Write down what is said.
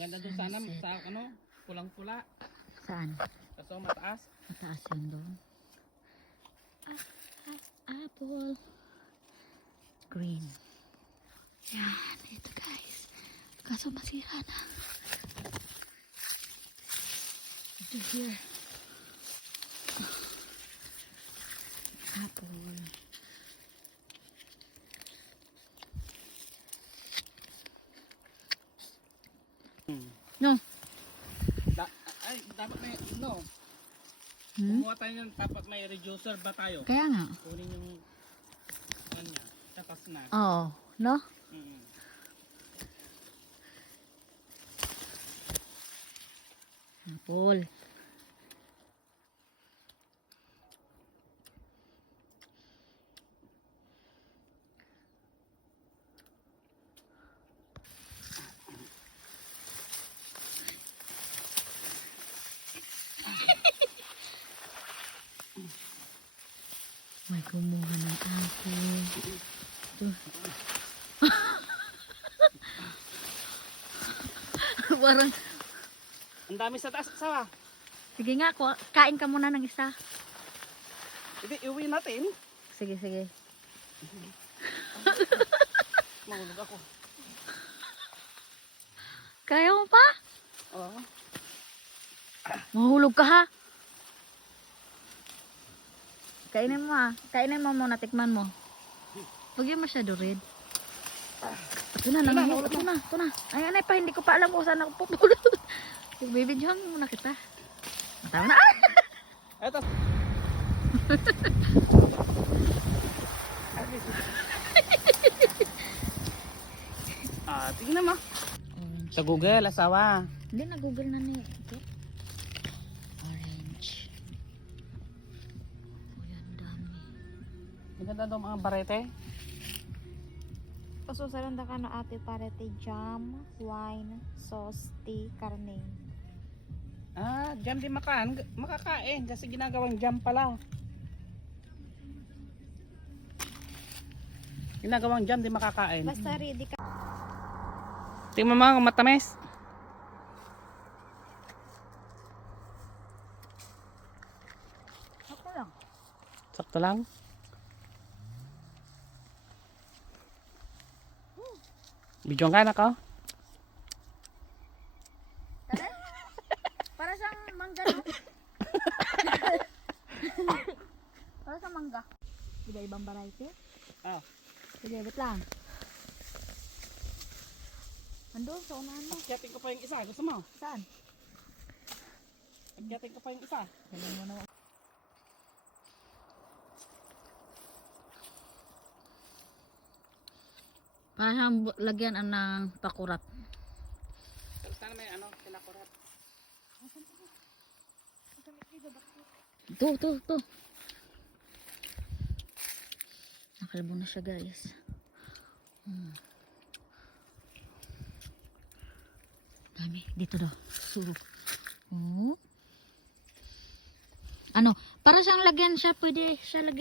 Maganda doon sana sa ano, pulang-pula. Saan? Kaso mataas. Mataas yun doon. Apple. Green. Yan, ito guys. Kaso masira na. Ito here. Apple. No. Ay, dapat may, no. Hmm? Kumuha tayo ng dapat may reducer ba tayo? Kaya nga. Kunin yung, ano niya, tapas na. Oo. No? Mm. Apple. May kumuha ng apple. Ito. Parang, Ang dami sa taas, sawa. sige nga, kain ka muna ng isa. Hindi, iuwi natin. Sige, sige. Mahulog ako. Kaya mo pa? Oo. Mahulog ka ha? Kainin mo ha. Kainin mo muna, tikman mo. Huwag yung masyado red. Ito na, nanguhulog. Ito na, ito na. Ay, anay pa, hindi ko pa alam kung saan ako pupulog. Bibidyohan muna kita. Tama na. Eto. Tingnan mo. Orange. Sa Google, asawa. Hindi na Google na ni. Ito. Orange. Oh, yan dami. Maganda daw mga barete. Pasusalanda ka na ate parete jam, wine, sauce, tea, karne. Jam din makakain kasi ginagawang jam pala. Ginagawang jam din makakain. Basta ready ka. Tingnan mo mga kung matamis. Sakto lang. Sakto lang. Bidyon ka na ka? Para sa mangga, no? Para sa mangga. Iba-ibang variety? Ah. Sige, wait lang. Andun, sa unahan mo. Agyatin ko pa yung isa. Gusto mo? Saan? Agyatin ko pa yung isa. Ganyan mo na. Parang lagyan ng pakurat. Sana may ano, pinakurat. Ito. Nakalbo na siya guys. Dami. Dito daw. Suro. Oh. Ano? Para siyang lagyan siya. Pwede siya lagyan.